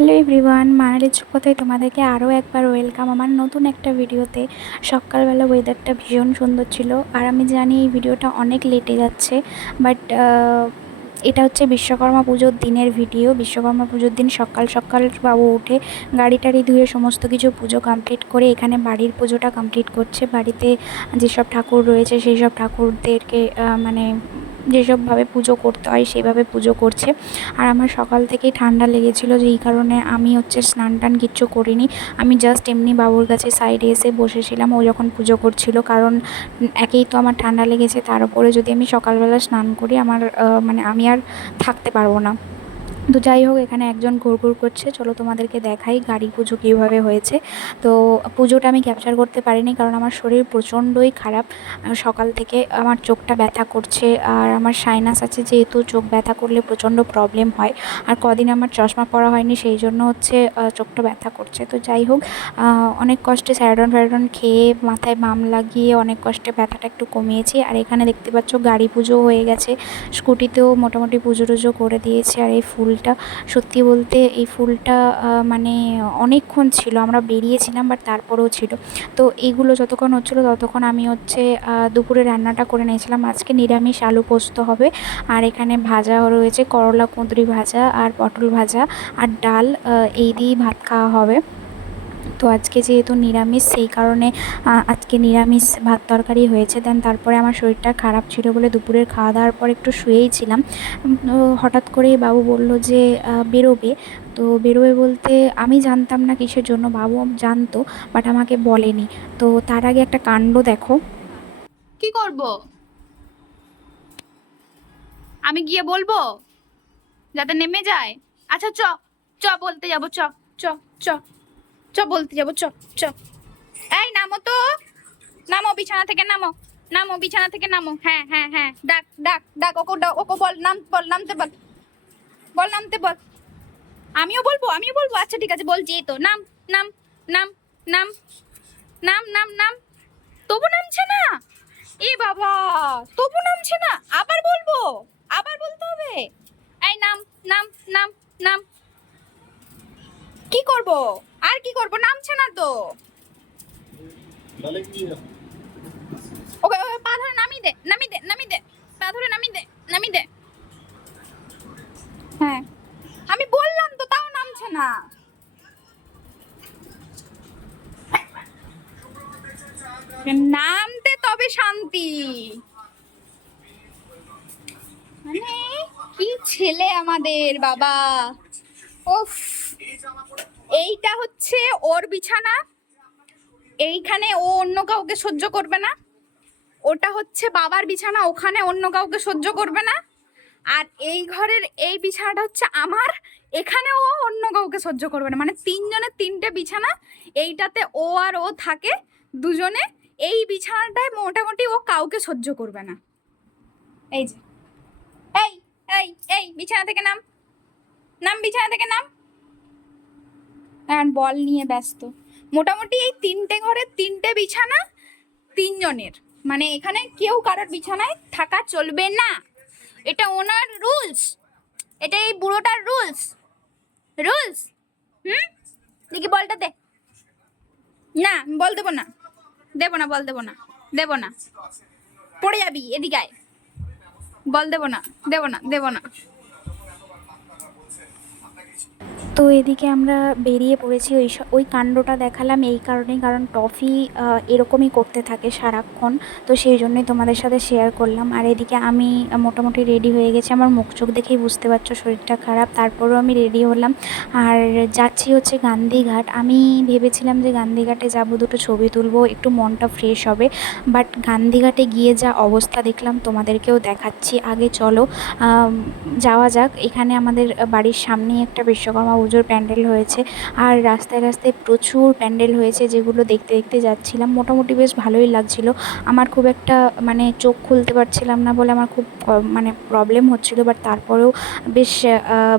Hello everyone, মানালির কথায় তোমাদেরকে আরও একবার ওয়েলকাম আমার নতুন একটা ভিডিওতে। সকালবেলা ওয়েদারটা ভীষণ সুন্দর ছিল, আর আমি জানি এই ভিডিওটা অনেক লেটে যাচ্ছে, বাট এটা হচ্ছে বিশ্বকর্মা পুজোর দিনের ভিডিও। বিশ্বকর্মা পুজোর দিন সকাল সকাল বাবু উঠে গাড়ি টাড়ি ধুয়ে সমস্ত কিছু পুজো কমপ্লিট করে এখানে বাড়ির পুজোটা কমপ্লিট করছে। বাড়িতে যেসব ঠাকুর রয়েছে সেই সব ঠাকুরদেরকে মানে যেসবভাবে পুজো করতে হয় সেইভাবে পুজো করছে। আর আমার সকাল থেকেই ঠান্ডা লেগেছিলো, যেই কারণে আমি স্নান টান কিচ্ছু করিনি। আমি জাস্ট এমনি বাবুর কাছে সাইডে এসে বসেছিলাম ও যখন পুজো করছিল, কারণ একেই তো আমার ঠান্ডা লেগেছে, তার উপরে যদি আমি সকালবেলা স্নান করি আমার মানে আমি আর থাকতে পারবো না। তো যাই হোক, এখানে একজন ঘুরঘুর করছে, চলো তোমাদেরকে দেখাই গাড়ি পুজো কীভাবে হয়েছে। তো পুজোটা আমি ক্যাপচার করতে পারিনি, কারণ আমার শরীর প্রচণ্ডই খারাপ। সকাল থেকে আমার চোখটা ব্যথা করছে, আর আমার সাইনাস আছে, যেহেতু চোখ ব্যথা করলে প্রচণ্ড প্রবলেম হয়। আর কদিন আমার চশমা পরা হয়নি, সেই জন্য চোখটা ব্যথা করছে। তো যাই হোক, অনেক কষ্টে স্যারাডন ফ্যারাডন খেয়ে মাথায় বাম লাগিয়ে অনেক কষ্টে ব্যথাটা একটু কমিয়েছি। আর এখানে দেখতে পাচ্ছ গাড়ি পুজো হয়ে গেছে, স্কুটিতেও মোটামুটি পুজো টুজো করে দিয়েছে। আর এই ফুলটা, সত্যি বলতে এই ফুলটা মানে অনেকক্ষণ ছিল, আমরা বেরিয়েছিলাম বাট তারপরেও ছিল। তো এইগুলো যতক্ষণ হচ্ছিলো ততক্ষণ আমি দুপুরে রান্নাটা করে নিয়েছিলাম। আজকে নিরামিষ আলু পোস্ত হবে, আর এখানে ভাজা রয়েছে, করলা কুঁদরি ভাজা আর পটল ভাজা আর ডাল, এই দিয়েই ভাত খাওয়া হবে। তো আজকে যেহেতু নিরামিষ, সেই কারণে আজকে নিরামিষ ভাত তরকারি হয়েছে। দেন তারপরে আমার শরীরটা খারাপ ছিল বলে দুপুরের খাওয়া দাওয়ার পর একটু শুয়েই ছিলাম। হঠাৎ করেই বাবু বলল যে বেরোবে। তো বেরোবে বলতে আমি জানতাম না কিসের জন্য, বাবু জানতো বাট আমাকে বলেনি। তো তার আগে একটা কাণ্ড দেখো। কি করব? আমি গিয়ে বলবো যাতে নেমে যায়? আচ্ছা, চ চ বলতে যাবো, চ চ চ চ বলতে যাবো, চ চ। এই নামো তো, নামো বিছানা থেকে, নামো নামো বিছানা থেকে নামো। হ্যাঁ হ্যাঁ হ্যাঁ, ডাক ডাক ডাক, ওকে বল, বল নামতে, বল নামতে বল। আমিও বলবো। আচ্ছা ঠিক আছে, বলছি। এই তো, নাম নাম নাম নাম নাম নাম নাম। তবু নামছে না? এ বাবা, তবু নামছে না। আবার বলবো, আবার বলতে হবে। এই নাম নাম নাম নাম। কি করব? আর কি করব? নামছে না তো। ওকে ওকে, পা ধরে নামিয়ে দে, নামিয়ে দে, পা ধরে নামিয়ে দে। হ্যাঁ, আমি বললাম তো, তাও নামছে না। নামতে তবে শান্তি। মানে কি ছেলে আমাদের বাবা! উফ, এইটা হচ্ছে ওর বিছানা, এইখানে ও অন্য কাউকে সহ্য করবে না। ওটা হচ্ছে বাবার বিছানা, ওখানে অন্য কাউকে সহ্য করবে না। আর এই ঘরের এই বিছানাটা হচ্ছে আমার, এখানে ও অন্য কাউকে সহ্য করবে না। মানে তিনজনের তিনটে বিছানা, এইটাতে ও আর ও থাকে দুজনে। এই বিছানাটায় মোটামুটি ও কাউকে সহ্য করবে না। এই যে, এই এই এই বিছানা থেকে নাম, বিছানা থেকে নাম। বল নিয়ে ব্যস্ত। মোটামুটি এই তিনটে ঘরের তিনটে বিছানা, তিনজনের। মানে এখানে কেউ কারোর বিছানায় থাকা চলবে না। এটা ওনার রুলস, এটা এই বুড়োটার রুলস। দেখি বলটা দে। না, বল দেবো না, বল দেবো না। পড়ে যাবি, এদিকে আয়। বল দেবো না। তো এদিকে আমরা বেরিয়ে পড়েছি। ওই কাণ্ডটা দেখালাম এই কারণেই, কারণ টফি এরকমই করতে থাকে সারাক্ষণ, তো সেই জন্যই তোমাদের সাথে শেয়ার করলাম। আর এদিকে আমি মোটামুটি রেডি হয়ে গেছি, আমার মুখ চোখ দেখেই বুঝতে পারছো শরীরটা খারাপ, তারপরেও আমি রেডি হলাম। আর যাচ্ছি গান্ধীঘাট। আমি ভেবেছিলাম যে গান্ধীঘাটে যাব, দুটো ছবি তুলবো, একটু মনটা ফ্রেশ হবে। বাট গান্ধীঘাটে গিয়ে যা অবস্থা দেখলাম তোমাদেরকেও দেখাচ্ছি। আগে চলো যাওয়া যাক। এখানে আমাদের বাড়ির সামনেই একটা বিশ্বকর্মা পুজোর প্যান্ডেল হয়েছে, আর রাস্তায় রাস্তায় প্রচুর প্যান্ডেল হয়েছে, যেগুলো দেখতে দেখতে যাচ্ছিলাম। মোটামুটি বেশ ভালোই লাগছিল। আমার খুব একটা মানে চোখ খুলতে পারছিলাম না বলে আমার খুব মানে প্রবলেম হচ্ছিলো, বাট তারপরেও বেশ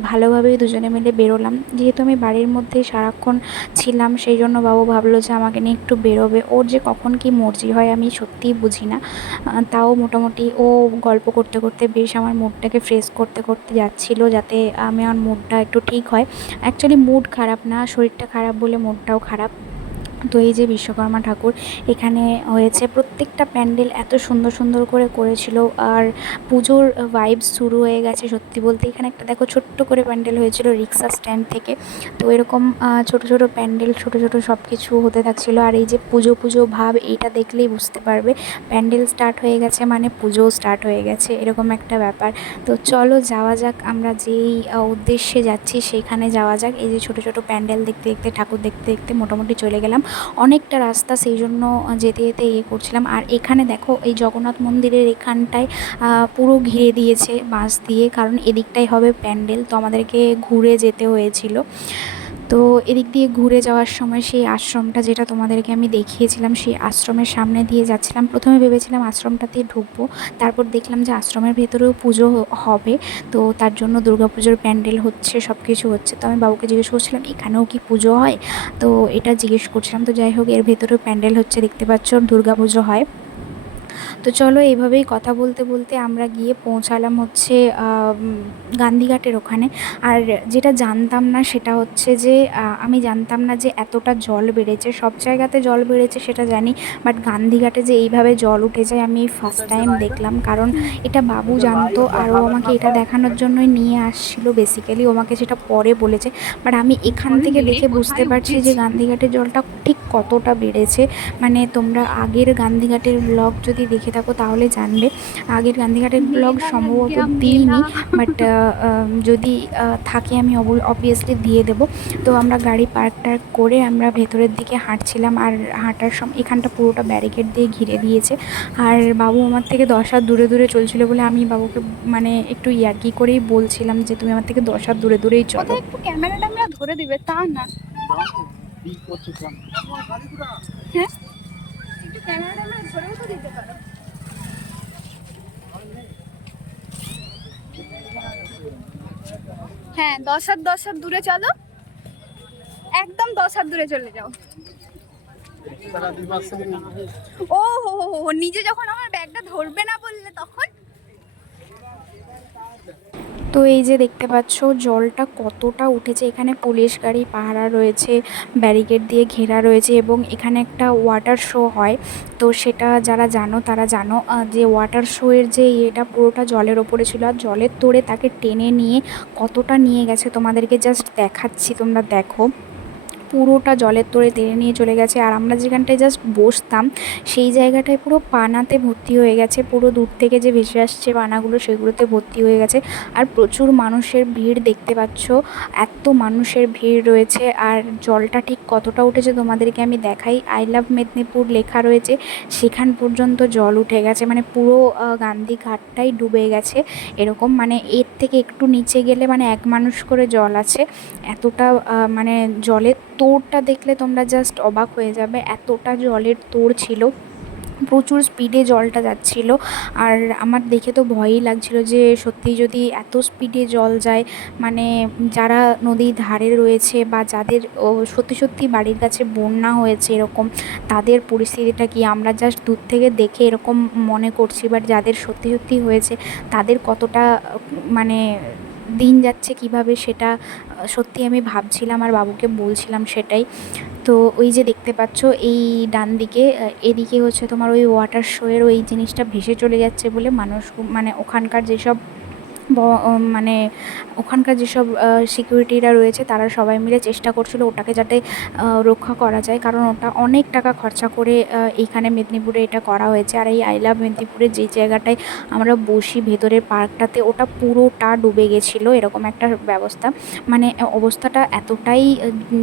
ভালোভাবেই দুজনে মিলে বেরোলাম। যেহেতু আমি বাড়ির মধ্যেই সারাক্ষণ ছিলাম, সেই জন্য বাবু ভাবলো যে আমাকে নিয়ে একটু বেরোবে। ওর যে কখন কি মর্জি হয় আমি সত্যিই বুঝি না। তাও মোটামুটি ও গল্প করতে করতে বেশ আমার মুডটাকে ফ্রেশ করতে করতে যাচ্ছিলো, যাতে আমার মুডটা একটু ঠিক হয়। অ্যাকচুয়ালি মুড খারাপ না, শরীরটা খারাপ বলে মুডটাও খারাপ। তো এই যে বিশ্বকর্মা ঠাকুর এখানে হয়েছে, প্রত্যেকটা প্যান্ডেল এত সুন্দর সুন্দর করে করেছিল, আর পুজোর ভাইবস শুরু হয়ে গেছে। সত্যি বলতে এখানে একটা দেখো ছোট্ট করে প্যান্ডেল হয়েছিল রিক্সা স্ট্যান্ড থেকে। তো এরকম ছোট ছোট প্যান্ডেল, ছোট ছোট সব কিছু হতে থাকছিলো। আর এই যে পুজো পুজো ভাব, এইটা দেখলেই বুঝতে পারবে প্যান্ডেল স্টার্ট হয়ে গেছে মানে পুজোও স্টার্ট হয়ে গেছে, এরকম একটা ব্যাপার। তো চলো যাওয়া যাক, আমরা যেই উদ্দেশ্যে যাচ্ছি সেখানে যাওয়া যাক। এই যে ছোট ছোট প্যান্ডেল দেখতে দেখতে, ঠাকুর দেখতে দেখতে মোটামুটি চলে গেলাম। অনেকটা রাস্তা, সেই জন্য যেতে যেতে করছিলাম। আর এখানে দেখো এই জগন্নাথ মন্দিরের এখানটায় পুরো ঘিরে দিয়েছে বাঁশ দিয়ে, কারণ এদিকটাই হবে প্যান্ডেল, তো আমাদেরকে ঘুরে যেতে হয়েছিল। তো এদিক দিয়ে ঘুরে যাওয়ার সময় সেই আশ্রমটা, যেটা তোমাদেরকে আমি দেখিয়েছিলাম, সেই আশ্রমের সামনে দিয়ে যাচ্ছিলাম। প্রথমে ভেবেছিলাম আশ্রমটাতে ঢুকবো, তারপর দেখলাম যে আশ্রমের ভেতরেও পুজো হবে, তো তার জন্য দুর্গাপুজোর প্যান্ডেল হচ্ছে, সব কিছু হচ্ছে। তো আমি বাবুকে জিজ্ঞেস করছিলাম এখানেও কি পুজো হয়, তো এটা জিজ্ঞেস করছিলাম। তো যাই হোক, এর ভেতরেও প্যান্ডেল হচ্ছে, দেখতে পাচ্ছ দুর্গাপুজো হয়। তো চলো এইভাবেই কথা বলতে বলতে আমরা গিয়ে পৌঁছালাম হচ্ছে গান্ধীঘাটের ওখানে। আর যেটা জানতাম না সেটা হচ্ছে যে আমি জানতাম না যে এতটা জল বেড়েছে। সব জায়গাতে জল বেড়েছে সেটা জানি, বাট গান্ধীঘাটে যে এইভাবে জল উঠে যায় আমি ফার্স্ট টাইম দেখলাম। কারণ এটা বাবু জানতো, আর ও আমাকে এটা দেখানোর জন্যই নিয়ে আসছিল বেসিক্যালি, ও আমাকে সেটা পরে বলেছে। বাট আমি এখান থেকে দেখে বুঝতে পারছি যে গান্ধীঘাটের জলটা ঠিক কতটা বেড়েছে। মানে তোমরা আগের গান্ধীঘাটের ব্লগ যদি দেখে থাকো তাহলে জানবে। আগের গান্ধীঘাটের ব্লগ সম্ভবত দিইনি, বাট যদি থাকে আমি অবভিয়াসলি দিয়ে দেবো। তো আমরা গাড়ি পার্ক টার্ক করে আমরা ভেতরের দিকে হাঁটছিলাম, আর হাঁটার সময় এখানটা পুরোটা ব্যারিকেড দিয়ে ঘিরে দিয়েছে। আর বাবু আমার থেকে 10 হাত দূরে দূরে চলছিল বলে আমি বাবুকে মানে একটু ইয়ার্কি করেই বলছিলাম যে তুমি আমার থেকে 10 হাত দূরে দূরেই চলো। একটু ক্যামেরাটা আমরা ধরে দিবে তা না, হ্যাঁ একটু ক্যামেরাটা আমরা ধরেও তো দিতে পারো। হ্যাঁ 10 হাত দূরে চলো, একদম 10 হাত দূরে চলে যাও। ও হো হো হো, নিজে যখন আমার ব্যাগটা ধরবে না বললে তখন। তো এই যে দেখতে পাচ্ছ জলটা কতটা উঠেছে, এখানে পুলিশ গাড়ি পাহারা রয়েছে, ব্যারিকেড দিয়ে ঘেরা রয়েছে, এবং এখানে একটা ওয়াটার শো হয়। তো সেটা যারা জানো তারা জানো, যে ওয়াটার শোয়ের যে ইয়েটা পুরোটা জলের ওপরে ছিল, আর জলের তোড়ে তাকে টেনে নিয়ে কতটা নিয়ে গেছে তোমাদেরকে জাস্ট দেখাচ্ছি, তোমরা দেখো। পুরোটা জলের তোড়ে টেনে নিয়ে চলে গেছে। আর আমরা যেখানটায় জাস্ট বসতাম সেই জায়গাটায় পুরো পানাতে ভর্তি হয়ে গেছে, পুরো দূর থেকে যে ভেসে আসছে পানাগুলো সেগুলোতে ভর্তি হয়ে গেছে। আর প্রচুর মানুষের ভিড় দেখতে পাচ্ছ, এত মানুষের ভিড় রয়েছে। আর জলটা ঠিক কতটা উঠেছে তোমাদেরকে আমি দেখাই। আই লাভ মেদিনীপুর লেখা রয়েছে, সেখান পর্যন্ত জল উঠে গেছে, মানে পুরো গান্ধী ঘাটটাই ডুবে গেছে এরকম। মানে এর থেকে একটু নিচে গেলে মানে এক মানুষ করে জল আছে, এতটা মানে জলের তোড়টা দেখলে তোমরা জাস্ট অবাক হয়ে যাবে, এতটা জলের তোড় ছিল, প্রচুর স্পিডে জলটা যাচ্ছিল। আর আমার দেখে তো ভয়ই লাগছিল যে সত্যি যদি এত স্পিডে জল যায়, মানে যারা নদীর ধারে রয়েছে বা যাদের সত্যি সত্যি বাড়ির কাছে বন্যা হয়েছে এরকম, তাদের পরিস্থিতিটা কি। আমরা জাস্ট দূর থেকে দেখে এরকম মনে করছি, বাট যাদের সত্যি সত্যি হয়েছে তাদের কতটা মানে দিন যাচ্ছে কিভাবে, সেটা সত্যি আমি ভাবছিলাম আর বাবুকে বলছিলাম সেটাই। তো ওই যে দেখতে পাচ্ছ এই ডান দিকে, এদিকে হচ্ছে তোমার ওই ওয়াটার শোয়ের ওই জিনিসটা ভেসে চলে যাচ্ছে বলে মানুষ, মানে ওখানকার যেসব মানে ওখানকার যেসব সিকিউরিটিরা রয়েছে তারা সবাই মিলে চেষ্টা করছিল ওটাকে যাতে রক্ষা করা যায়, কারণ ওটা অনেক টাকা খরচা করে এইখানে মেদিনীপুরে এটা করা হয়েছে। আর এই আই লাভ মেদিনীপুরে যে জায়গাটায় আমরা বসি ভেতরের পার্কটাতে, ওটা পুরোটা ডুবে গেছিলো, এরকম একটা ব্যবস্থা। মানে অবস্থাটা এতটাই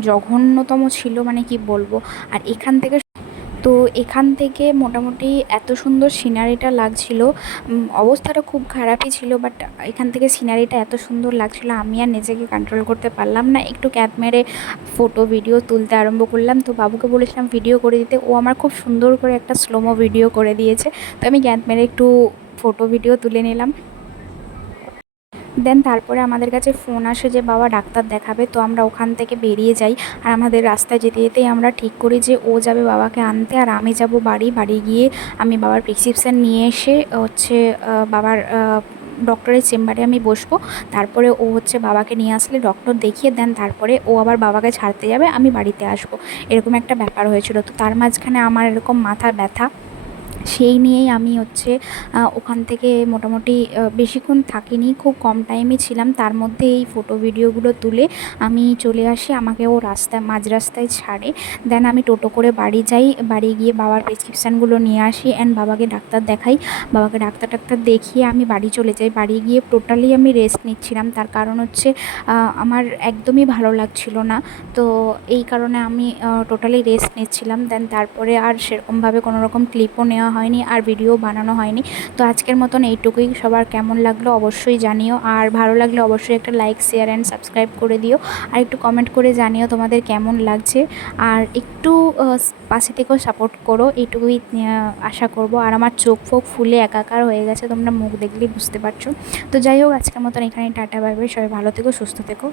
জঘন্যতম ছিল, মানে কি বলবো। আর এখান থেকে মোটামুটি এত সুন্দর সিনারিটা লাগছিল, অবস্থাটা খুব খারাপই ছিল, বাট এখান থেকে সিনারিটা এত সুন্দর লাগছিল আমি আর নিজেকে কন্ট্রোল করতে পারলাম না, একটু ক্যাপ মেরে ফটো ভিডিও তুলতে আরম্ভ করলাম। তো বাবুকে বলেছিলাম ভিডিও করে দিতে, ও আমার খুব সুন্দর করে একটা স্লোমো ভিডিও করে দিয়েছে। তো আমি ক্যাপ মেরে একটু ফটো ভিডিও তুলে নিলাম। দেন তারপরে আমাদের কাছে ফোন আসে যে বাবা ডাক্তার দেখাবে। তো আমরা ওখান থেকে বেরিয়ে যাই, আর আমাদের রাস্তায় যেতে যেতেই আমরা ঠিক করি যে ও যাবে বাবাকে আনতে, আর আমি যাব বাড়ি গিয়ে আমি বাবার প্রেসক্রিপশান নিয়ে এসে হচ্ছে বাবার ডক্টরের চেম্বারে আমি বসবো। তারপরে ও হচ্ছে বাবাকে নিয়ে আসলে ডক্টর দেখিয়ে দেন, তারপরে ও আবার বাবাকে ছাড়তে যাবে, আমি বাড়িতে আসবো। এরকম একটা ব্যাপার হয়েছিল। তো তার মাঝখানে আমার এরকম মাথা ব্যথা, সেই নিয়েই আমি হচ্ছে ওখান থেকে মোটামুটি বেশিক্ষণ থাকিনি, খুব কম টাইমই ছিলাম। তার মধ্যে এই ফটো ভিডিওগুলো তুলে আমি চলে আসি। আমাকে ও রাস্তায়, মাঝ রাস্তায় ছাড়ে। দেন আমি টোটো করে বাড়ি যাই। বাড়ি গিয়ে বাবার প্রেসক্রিপশানগুলো নিয়ে আসি অ্যান্ড বাবাকে ডাক্তার দেখাই। বাবাকে ডাক্তার টাক্তার দেখিয়ে আমি বাড়ি চলে যাই। বাড়ি গিয়ে টোটালি আমি রেস্ট নিচ্ছিলাম। তার কারণ হচ্ছে আমার একদমই ভালো লাগছিল না। তো এই কারণে আমি টোটালি রেস্ট নিচ্ছিলাম। দেন তারপরে আর সেরকমভাবে কোনো রকম ক্লিপও নেওয়া হয়নি, আর ভিডিও বানানো হয়নি। তো আজকের মতন এইটুকুই। সবার কেমন লাগলো অবশ্যই জানিও, আর ভালো লাগলে অবশ্যই একটা লাইক, শেয়ার অ্যান্ড সাবস্ক্রাইব করে দিও, আর একটু কমেন্ট করে জানিও তোমাদের কেমন লাগছে, আর একটু পাশে থেকেও সাপোর্ট করো, এইটুকুই আশা করব। আর আমার চোখ ফোক ফুলে একাকার হয়ে গেছে, তোমরা মুখ দেখলেই বুঝতে পারছো। তো যাই হোক, আজকের মতন এখানে টাটা, বাই বাই। সবাই ভালো থেকো, সুস্থ থেকো।